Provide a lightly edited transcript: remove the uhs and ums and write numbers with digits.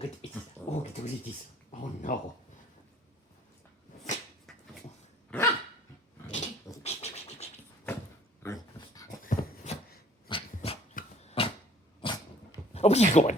good. It is. Oh, good. It is. Oh no. Oh, where are you going?